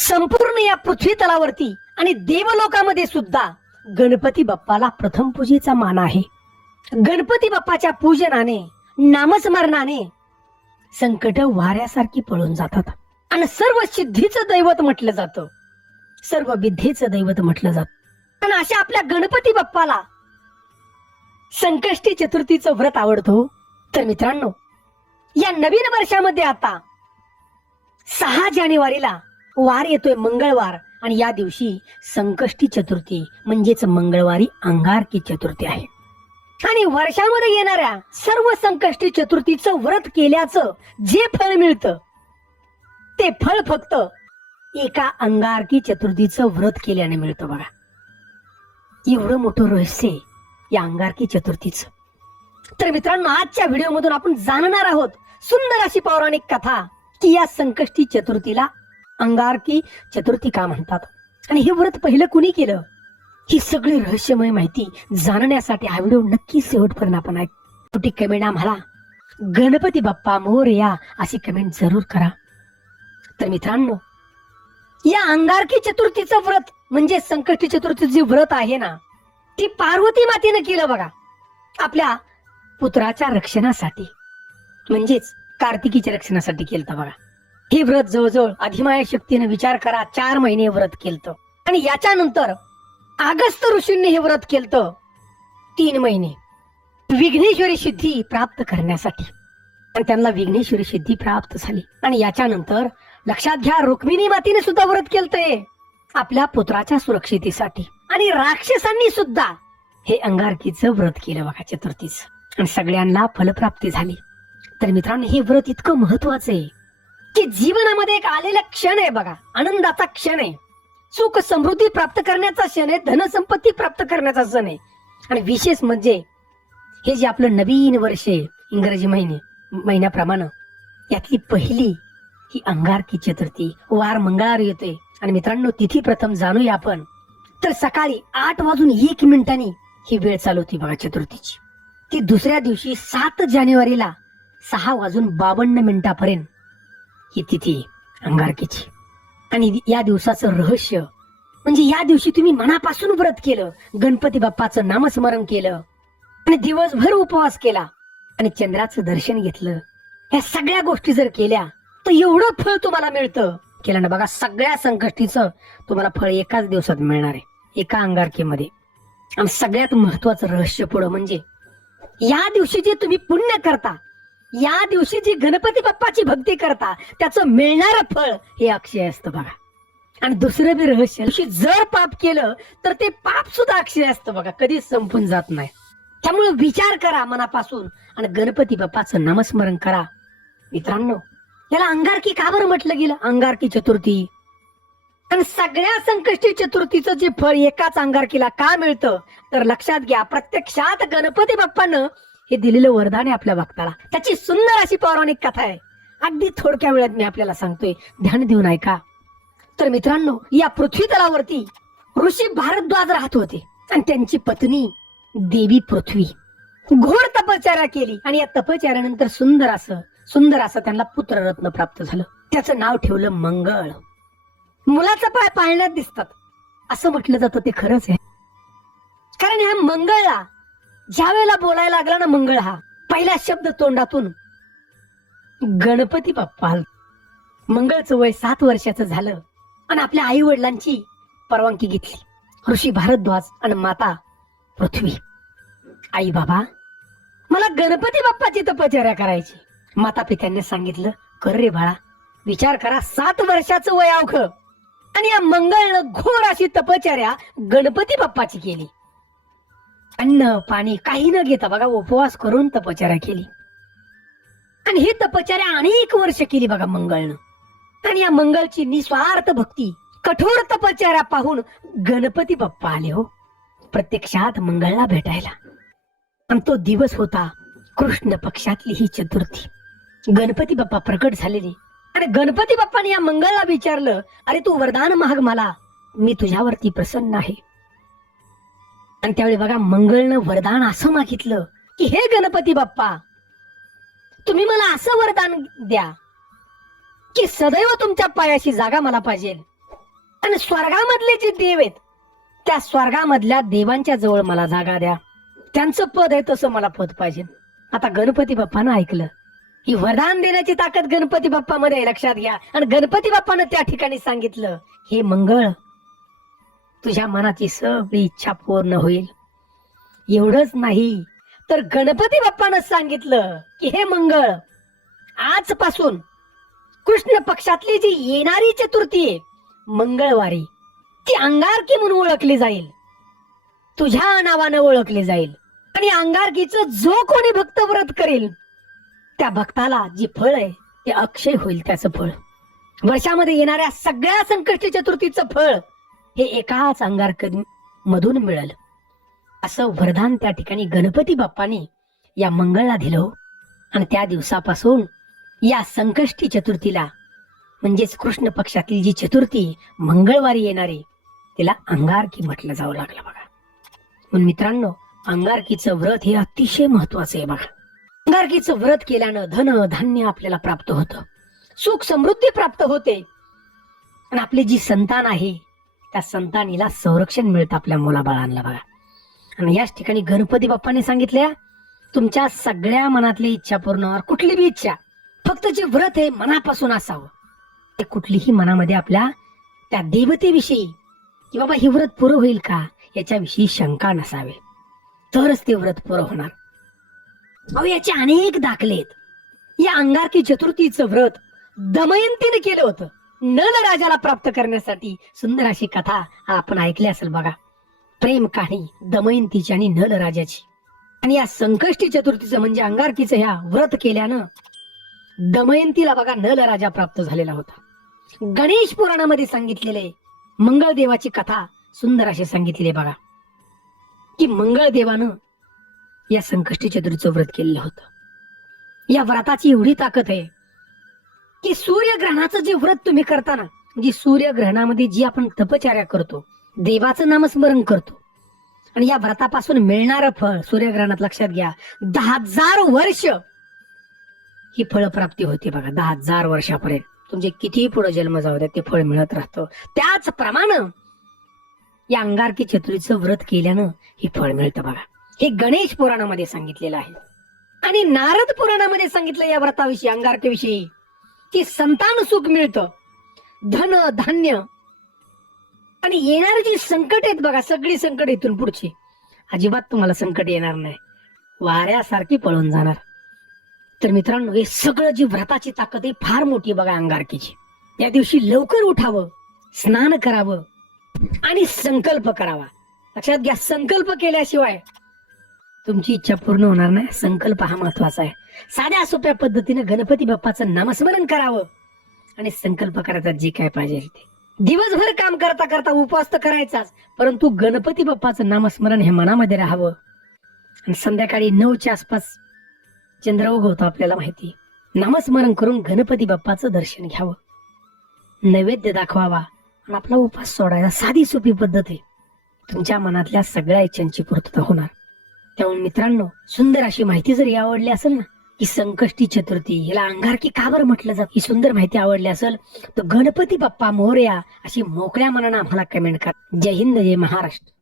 संपूर्ण या पृथ्वी तलावरती आणि देवलोकामध्ये सुद्धा गणपती बाप्पाला प्रथम पूजेचा मान आहे. गणपती बाप्पाच्या पूजनाने, नामस्मरणाने संकट वाऱ्यासारखी पळून जातात आणि सर्व सिद्धीचं दैवत म्हटलं जातं, सर्व विद्येचं दैवत म्हटलं जातं. आणि अशा आपल्या गणपती बाप्पाला संकष्टी चतुर्थीचं व्रत आवडतो. तर मित्रांनो, या नवीन वर्षामध्ये आता 6 जानेवारीला वार येतोय, मंगळवार, आणि या दिवशी संकष्टी चतुर्थी म्हणजेच मंगळवारी अंगारकी चतुर्थी आहे. आणि वर्षामध्ये येणाऱ्या सर्व संकष्टी चतुर्थीचं व्रत केल्याचं जे फळ मिळतं ते फळ फक्त एका अंगारकी चतुर्थीचं व्रत केल्याने मिळतं. बघा, एवढं मोठं रहस्य या अंगारकी चतुर्थीचं. तर मित्रांनो, आजच्या व्हिडिओमधून आपण जाणणार आहोत सुंदर अशी पौराणिक कथा की या संकष्टी चतुर्थीला अंगारकी चतुर्थी का म्हणतात आणि हे व्रत पहिलं कुणी केलं, ही सगळी रहस्यमय माहिती जाणण्यासाठी हा व्हिडिओ नक्की शेवटपर्यंत आपण ऐक. छोटी कमेंट आम्हाला गणपती बाप्पा मोरया अशी कमेंट जरूर करा. तर मित्रांनो, या अंगारकी चतुर्थीचं व्रत म्हणजे संकष्टी चतुर्थीचं जे व्रत आहे ना, ती पार्वती मातेनं केलं बघा, आपल्या पुत्राच्या रक्षणासाठी म्हणजेच कार्तिकीच्या रक्षणासाठी केलं बघा. हे व्रत जवळजवळ अधिमाया शक्तीने विचार करा 4 महिने व्रत केलं. आणि याच्यानंतर अगस्त ऋषींनी हे व्रत केलं 3 महिने विघ्नेश्वरी सिद्धी प्राप्त करण्यासाठी, आणि त्यांना विघ्नेश्वरी सिद्धी प्राप्त झाली. आणि याच्यानंतर लक्षात घ्या, रुक्मिणी मातेने सुद्धा व्रत केलंय आपल्या पुत्राच्या सुरक्षितेसाठी. आणि राक्षसांनी सुद्धा हे अंगारकीचं व्रत केलं बघा चतुर्थीचं, आणि सगळ्यांना फलप्राप्ती झाली. तर मित्रांनो, हे व्रत इतकं महत्वाचं आहे की जीवनामध्ये एक आलेला क्षण आहे बघा, आनंदाचा क्षण आहे, सुख समृद्धी प्राप्त करण्याचा क्षण आहे, धनसंपत्ती प्राप्त करण्याचा क्षण आहे. आणि विशेष म्हणजे हे जे आपलं नवीन वर्ष आहे इंग्रजी महिन्याप्रमाणे, यातली पहिली ही अंगारकी चतुर्थी, वार मंगळवार येतोय. आणि मित्रांनो, तिथी प्रथम जाणूया आपण. तर सकाळी 8:01 ही वेळ चालू होती बघा चतुर्थीची. ती दुसऱ्या दिवशी 7 जानेवारीला 6:52 ही तिथी अंगारकीची. आणि या दिवसाचं रहस्य म्हणजे या दिवशी तुम्ही मनापासून व्रत केलं, गणपती बाप्पाचं नामस्मरण केलं आणि दिवसभर उपवास केला आणि चंद्राचं दर्शन घेतलं, या सगळ्या गोष्टी जर केल्या तर एवढं फळ तुम्हाला मिळतं. केलं ना बघा, सगळ्या संकष्टीचं तुम्हाला फळ एकाच दिवसात मिळणार आहे, एका अंगारकीमध्ये. आणि सगळ्यात महत्वाचं रहस्य पुढं म्हणजे या दिवशी जे तुम्ही पुण्य करता, या दिवशी जी गणपती बाप्पाची भक्ती करता, त्याचं मिळणारं फळ हे अक्षय असतं बघा. आणि दुसरं बी रहस्य, जर पाप केलं तर ते पाप सुद्धा अक्षय असतं बघा, कधीच संपून जात नाही. त्यामुळे विचार करा मनापासून आणि गणपती बाप्पाचं नामस्मरण करा. मित्रांनो, याला अंगारकी का बरं म्हटलं गेलं, अंगारकी चतुर्थी? आणि सगळ्या संकष्टी चतुर्थीचं जे फळ एकाच अंगारकीला का मिळतं, तर लक्षात घ्या, प्रत्यक्षात गणपती बाप्पानं हे दिलेलं वरदान आहे आपल्या भक्ताला. त्याची सुंदर अशी पौराणिक कथा आहे, अगदी थोडक्या वेळात मी आपल्याला सांगतोय, ध्यान देऊन ऐका. तर मित्रांनो, या पृथ्वी तलावरती ऋषी भारद्वाज राहत होते आणि त्यांची पत्नी देवी पृथ्वी घोर तपश्चर्या केली. आणि या तपश्चर्यानंतर सुंदर असं त्यांना पुत्ररत्न प्राप्त झालं. त्याचं नाव ठेवलं मंगळ. मुलाचा पाय पाळण्यात दिसतात असं म्हटलं जातं, ते खरंच आहे. कारण ह्या मंगळला ज्या वेळेला बोलायला लागला ना, मंगळ हा पहिला शब्द तोंडातून गणपती बाप्पा. मंगळचं वय 7 वर्षाचं झालं आणि आपल्या आई वडिलांची परवानगी घेतली, ऋषी भारद्वाज आणि माता पृथ्वी. आई बाबा, मला गणपती बाप्पाची तपश्चर्या करायची. माता पित्यांनी सांगितलं, कर रे बाळा, विचार करा, 7 वर्षाचं वय अवघं, आणि या मंगळनं घोर अशी तपश्चर्या गणपती बाप्पाची केली. अन्न पाणी काही न घेता बघा उपवास करून तपश्चर्या केली. आणि ही तपश्चर्या अनेक वर्ष केली बघा मंगळनं. आणि या मंगळची निस्वार्थ भक्ती, कठोर तपश्चर्या पाहून गणपती बाप्पा आले हो प्रत्यक्षात मंगळला भेटायला. आणि तो दिवस होता कृष्ण पक्षातली ही चतुर्थी. गणपती बाप्पा प्रकट झालेले आणि गणपती बाप्पाने या मंगळला विचारलं, अरे तू वरदान माग मला, मी तुझ्यावरती प्रसन्न आहे. आणि त्यावेळी बघा मंगळनं वरदान असं मागितलं की, हे गणपती बाप्पा, तुम्ही मला असं वरदान द्या की सदैव तुमच्या पायाशी जागा मला पाहिजे. आणि स्वर्गामधले जे देव आहेत त्या स्वर्गामधल्या देवांच्या जवळ मला जागा द्या. त्यांचं पद आहे तसं मला पद पाहिजे. आता गणपती बाप्पानं ऐकलं की वरदान देण्याची ताकद गणपती बाप्पामध्ये आहे, लक्षात घ्या. आणि गणपती बाप्पानं त्या ठिकाणी सांगितलं, हे मंगळ, तुझ्या मनाची सगळी इच्छा पूर्ण होईल. एवढंच नाही तर गणपती बाप्पानं सांगितलं की हे मंगळ, आजपासून कृष्ण पक्षातली जी येणारी चतुर्थी आहे मंगळवारी, ती अंगारकी म्हणून ओळखली जाईल, तुझ्या नावानं ओळखली जाईल. आणि अंगारकीचं जो कोणी भक्त व्रत करेल त्या भक्ताला जी फळ आहे ते अक्षय होईल. त्याचं फळ वर्षामध्ये येणाऱ्या सगळ्या संकष्टी चतुर्थीचं फळ हे एकाच अंगारकी मधून मिळेल, असं वरदान त्या ठिकाणी गणपती बाप्पाने या मंगळला दिलं. आणि त्या दिवसापासून या संकष्टी चतुर्थीला, म्हणजेच कृष्ण पक्षातील जी चतुर्थी मंगळवारी येणारी, तिला अंगारकी म्हटलं जावं लागलं बघा. म्हणून मित्रांनो, अंगारकीचं व्रत हे अतिशय महत्वाचं आहे बघा. अंगारकीचं व्रत केल्यानं धन धान्य आपल्याला प्राप्त होतं, सुख समृद्धी प्राप्त होते, आणि आपली जी संतान आहे त्या संतानीला संरक्षण मिळतं आपल्या मुलाबाळांना बघा. आणि याच ठिकाणी गणपती बाप्पाने सांगितल्या, तुमच्या सगळ्या मनातली इच्छा पूर्ण होणार. कुठली बी इच्छा, फक्त जे व्रत आहे मनापासून असावं. ते कुठलीही मनामध्ये आपल्या त्या देवतेविषयी की बाबा हे व्रत पुरं होईल का याच्याविषयी शंका नसावे, तरच ते व्रत पुरं होणार. अहो, याचे अनेक दाखले आहेत. या अंगारकी चतुर्थीचं व्रत दमयंतीने केलं होतं नल राजाला प्राप्त करण्यासाठी. सुंदर अशी कथा आपण ऐकली असेल बघा, प्रेम कहाणी दमयंतीची आणि नल राजाची. आणि या संकष्टी चतुर्थीचं म्हणजे अंगारकीचं ह्या व्रत केल्यानं दमयंतीला बघा नल राजा प्राप्त झालेला होता. गणेश पुराणामध्ये सांगितलेले मंगळदेवाची कथा सुंदर अशी सांगितलेली बघा, की मंगळदेवानं या संकष्टी चतुर्थीचं व्रत केलेलं होतं. या व्रताची एवढी ताकद आहे की सूर्यग्रहणाचं जे व्रत तुम्ही करताना, म्हणजे सूर्यग्रहणामध्ये जी आपण तपचर्या करतो, देवाचं नामस्मरण करतो, आणि या व्रतापासून मिळणारं फळ सूर्यग्रहणात, लक्षात घ्या, 10,000 वर्ष ही फळप्राप्ती होते बघा. 10,000 वर्षापर्यंत तुमचे कितीही पुढे जन्म जाऊ द्या ते फळ मिळत राहतं. त्याचप्रमाणे या अंगारकी चतुर्थीचं व्रत केल्यानं हे फळ मिळतं बघा. हे गणेश पुराणामध्ये सांगितलेलं आहे. आणि नारद पुराणामध्ये सांगितलं या व्रताविषयी, अंगारकीविषयी, की संतान सुख मिळतं, धन धान्य, आणि येणारी जी संकट आहेत बघा, सगळी संकट इथून पुढची अजिबात तुम्हाला संकट येणार नाही, वाऱ्यासारखी पळून जाणार. तर मित्रांनो, हे सगळं जी व्रताची ताकद आहे फार मोठी बघा अंगारकीची. या दिवशी लवकर उठावं, स्नान करावं आणि संकल्प करावा. लक्षात घ्या, संकल्प केल्याशिवाय तुमची इच्छा पूर्ण होणार नाही. संकल्प हा महत्वाचा आहे. साध्या सोप्या पद्धतीने गणपती बाप्पाचं नामस्मरण करावं आणि संकल्प करायचा जे काय पाहिजे ते. दिवसभर काम करता करता उपवास तर करायचाच, परंतु गणपती बाप्पाचं नामस्मरण हे मनामध्ये राहावं. आणि संध्याकाळी 9च्या आसपास चंद्र उगवतो आपल्याला माहिती, नामस्मरण करून गणपती बाप्पाचं दर्शन घ्यावं, नैवेद्य दाखवावा आणि आपला उपवास सोडायचा. साधी सोपी पद्धत आहे, तुमच्या मनातल्या सगळ्या इच्छांची पूर्तता होणार. त्यामुळे मित्रांनो, सुंदर अशी माहिती जर आवडली असेल ना, की संकष्टी चतुर्थी हिला अंगारकी का बरं म्हटलं जातं, ही सुंदर माहिती आवडली असेल तर गणपती बाप्पा मोरया अशी मोकळ्या मनानं आम्हाला कमेंट करा. जय हिंद, जय महाराष्ट्र.